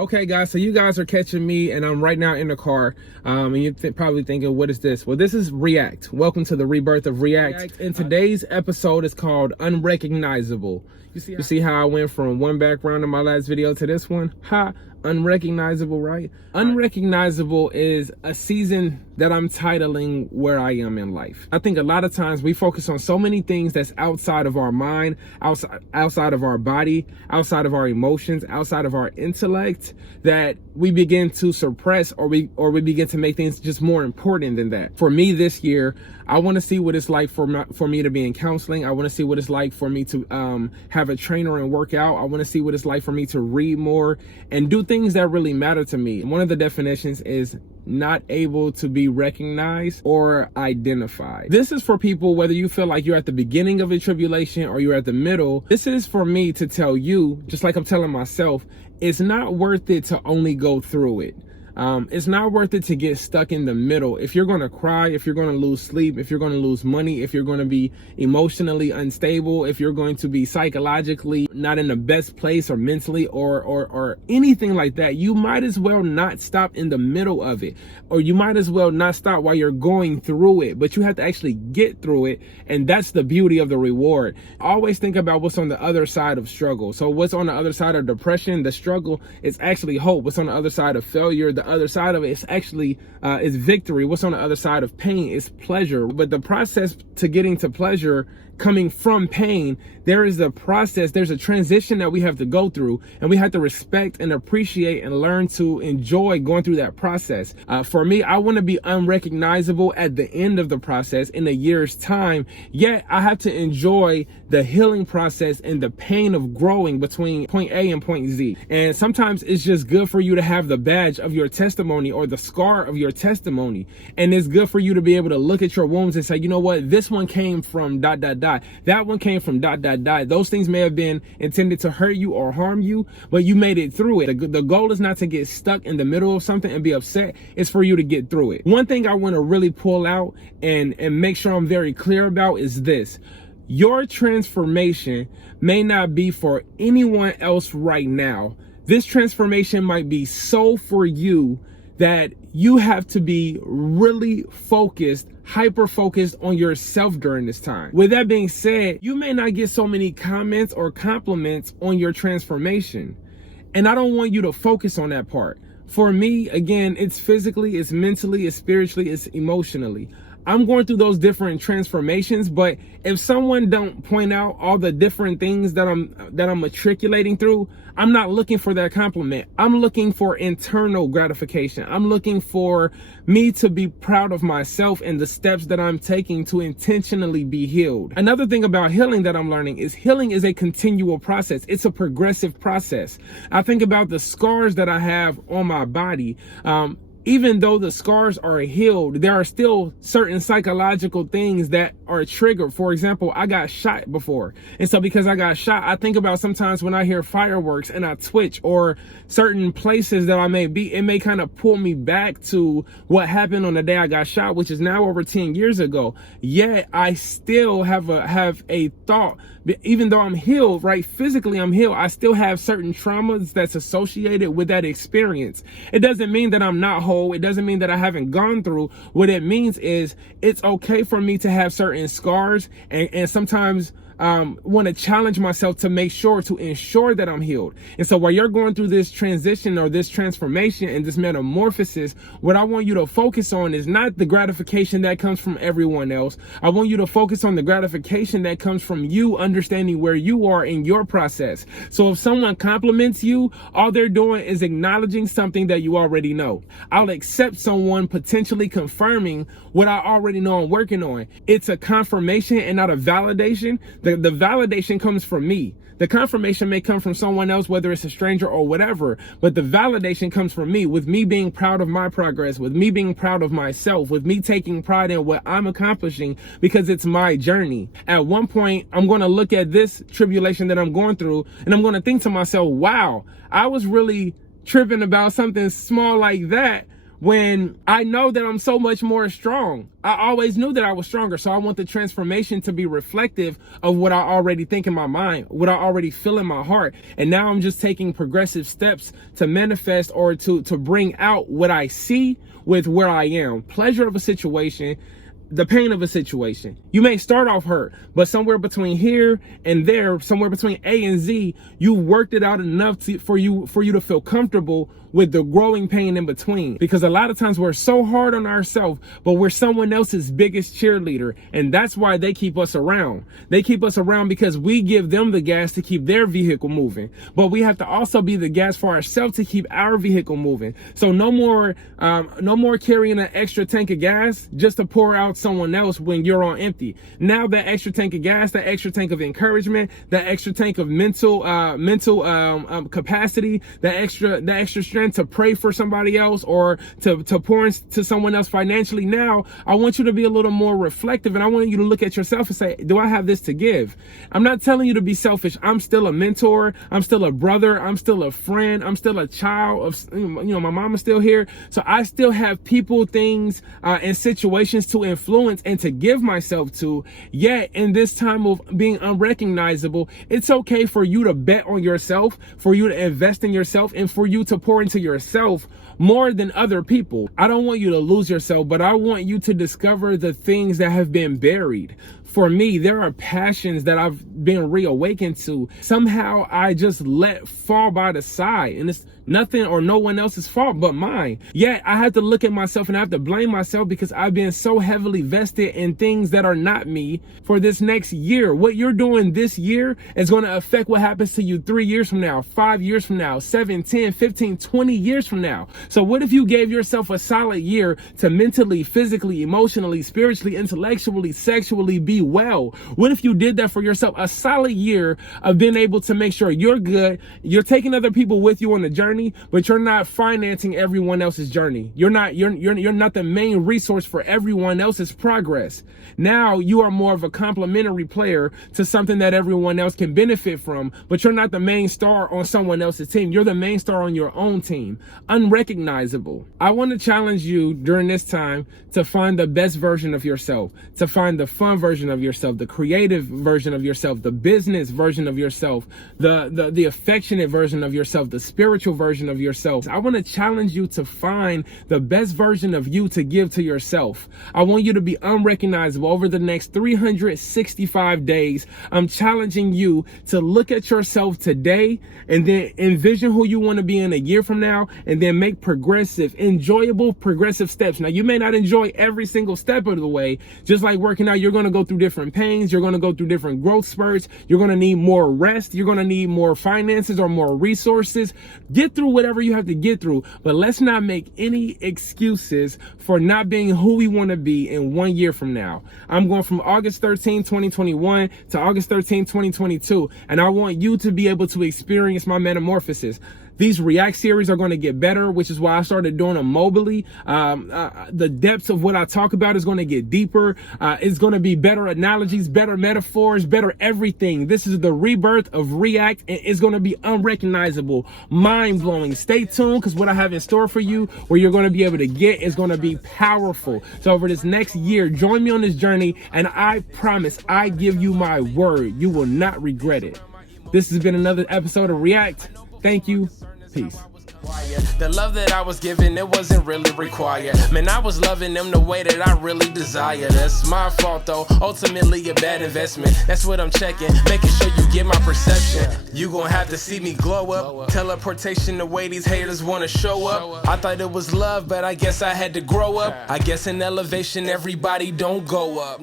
Okay, guys, so you guys are catching me, and I'm right now in the car, and you're probably thinking, what is this? Well, this is React. Welcome to the rebirth of React. And today's episode is called Unrecognizable. You see how I went from one background in my last video to this one? Ha! Unrecognizable, right? Unrecognizable is a season that I'm titling where I am in life. I think a lot of times we focus on so many things that's outside of our mind, outside of our body, outside of our emotions, outside of our intellect, that we begin to suppress or we begin to make things just more important than that. For me this year, I want to see what it's like for me to be in counseling. I want to see what it's like for me to have a trainer and work out. I want to see what it's like for me to read more and do things that really matter to me. One of the definitions is not able to be recognized or identified. This is for people, whether you feel like you're at the beginning of a tribulation or you're at the middle. This is for me to tell you, just like I'm telling myself, it's not worth it to only go through it. It's not worth it to get stuck in the middle. If you're going to cry, if you're going to lose sleep, if you're going to lose money, if you're going to be emotionally unstable, if you're going to be psychologically not in the best place or mentally or anything like that, you might as well not stop in the middle of it, or you might as well not stop while you're going through it, but you have to actually get through it. And that's the beauty of the reward. Always think about what's on the other side of struggle. So what's on the other side of depression, the struggle, is actually hope. What's on the other side of failure, the other side of it is actually is victory. What's on the other side of pain is pleasure. But the process to getting to pleasure, coming from pain, there is a process, there's a transition that we have to go through, and we have to respect and appreciate and learn to enjoy going through that process. For me, I want to be unrecognizable at the end of the process in a year's time, yet I have to enjoy the healing process and the pain of growing between point A and point Z. And sometimes it's just good for you to have the badge of your testimony or the scar of your testimony. And it's good for you to be able to look at your wounds and say, you know what, this one came from ... That one came from ... Those things may have been intended to hurt you or harm you, but you made it through it. The goal is not to get stuck in the middle of something and be upset. It's for you to get through it. One thing I want to really pull out and make sure I'm very clear about is this. Your transformation may not be for anyone else right now. This transformation might be so for you that you have to be really focused, hyper-focused on yourself during this time. With that being said, you may not get so many comments or compliments on your transformation. And I don't want you to focus on that part. For me, again, it's physically, it's mentally, it's spiritually, it's emotionally. I'm going through those different transformations, but if someone don't point out all the different things that I'm matriculating through, I'm not looking for that compliment. I'm looking for internal gratification. I'm looking for me to be proud of myself and the steps that I'm taking to intentionally be healed. Another thing about healing that I'm learning is healing is a continual process. It's a progressive process. I think about the scars that I have on my body. Even though the scars are healed, there are still certain psychological things that are triggered. For example, I got shot before. And so because I got shot, I think about sometimes when I hear fireworks and I twitch, or certain places that I may be, it may kind of pull me back to what happened on the day I got shot, which is now over 10 years ago. Yet I still have a thought, even though I'm healed, right? Physically, I'm healed. I still have certain traumas that's associated with that experience. It doesn't mean that I'm not whole. It doesn't mean that I haven't gone through. What it means is it's okay for me to have certain scars and sometimes want to challenge myself to make sure to ensure that I'm healed. And so while you're going through this transition or this transformation and this metamorphosis, what I want you to focus on is not the gratification that comes from everyone else. I want you to focus on the gratification that comes from you understanding where you are in your process. So if someone compliments you, all they're doing is acknowledging something that you already know. I'll accept someone potentially confirming what I already know I'm working on. It's a confirmation and not a validation. The validation comes from me. The confirmation may come from someone else, whether it's a stranger or whatever, but the validation comes from me, with me being proud of my progress, with me being proud of myself, with me taking pride in what I'm accomplishing because it's my journey. At one point, I'm going to look at this tribulation that I'm going through and I'm going to think to myself, wow, I was really tripping about something small like that when I know that I'm so much more strong. I always knew that I was stronger. So I want the transformation to be reflective of what I already think in my mind, what I already feel in my heart. And now I'm just taking progressive steps to manifest or to bring out what I see with where I am. Pleasure of a situation, the pain of a situation. You may start off hurt, but somewhere between here and there, somewhere between A and Z, you worked it out enough for you to feel comfortable with the growing pain in between. Because a lot of times we're so hard on ourselves, but we're someone else's biggest cheerleader. And that's why they keep us around. They keep us around because we give them the gas to keep their vehicle moving. But we have to also be the gas for ourselves to keep our vehicle moving. So no more carrying an extra tank of gas just to pour out someone else when you're on empty. Now that extra tank of gas, that extra tank of encouragement, that extra tank of mental capacity, that extra strength to pray for somebody else or to pour into someone else financially. Now I want you to be a little more reflective, and I want you to look at yourself and say, do I have this to give? I'm not telling you to be selfish. I'm still a mentor. I'm still a brother. I'm still a friend. I'm still a child of, my mom is still here. So I still have people, things, and situations to influence and to give myself to. Yet in this time of being unrecognizable, it's okay for you to bet on yourself, for you to invest in yourself, and for you to pour into yourself more than other people. I don't want you to lose yourself, but I want you to discover the things that have been buried. For me, there are passions that I've been reawakened to. Somehow I just let fall by the side, and it's nothing or no one else's fault but mine. Yet I have to look at myself and I have to blame myself because I've been so heavily vested in things that are not me for this next year. What you're doing this year is going to affect what happens to you 3 years from now, 5 years from now, 7, 10, 15, 20 years from now. So what if you gave yourself a solid year to mentally, physically, emotionally, spiritually, intellectually, sexually be well? What if you did that for yourself? A solid year of being able to make sure you're good, you're taking other people with you on the journey, but you're not financing everyone else's journey. You're not the main resource for everyone else's progress. Now you are more of a complementary player to something that everyone else can benefit from, but you're not the main star on someone else's team. You're the main star on your own team. Unrecognizable. I want to challenge you during this time to find the best version of yourself, to find the fun version of yourself, the creative version of yourself, the business version of yourself, the affectionate version of yourself, the spiritual version of yourself. I want to challenge you to find the best version of you to give to yourself. I want you to be unrecognizable over the next 365 days. I'm challenging you to look at yourself today and then envision who you want to be in a year from now, and then make enjoyable progressive steps. Now, you may not enjoy every single step of the way. Just like working out, you're going to go through different pains. You're going to go through different growth spurts. You're going to need more rest. You're going to need more finances or more resources. Get through whatever you have to get through, but let's not make any excuses for not being who we want to be in 1 year from now. I'm going from August 13, 2021 to August 13, 2022, and I want you to be able to experience my metamorphosis. These React series are going to get better, which is why I started doing them mobily. The depths of what I talk about is going to get deeper. It's going to be better analogies, better metaphors, better everything. This is the rebirth of React, and it's going to be unrecognizable, mind-blowing. Stay tuned, because what I have in store for you, where you're going to be able to get, is going to be powerful. So over this next year, join me on this journey, and I promise, I give you my word, you will not regret it. This has been another episode of React. Thank you. Peace. The love that I was given, it wasn't really required. Man, I was loving them the way that I really desire. That's my fault though, ultimately a bad investment. That's what I'm checking, making sure you get my perception. You gon' have to see me glow up. Teleportation, the way these haters wanna show up. I thought it was love, but I guess I had to grow up. I guess in elevation everybody don't go up.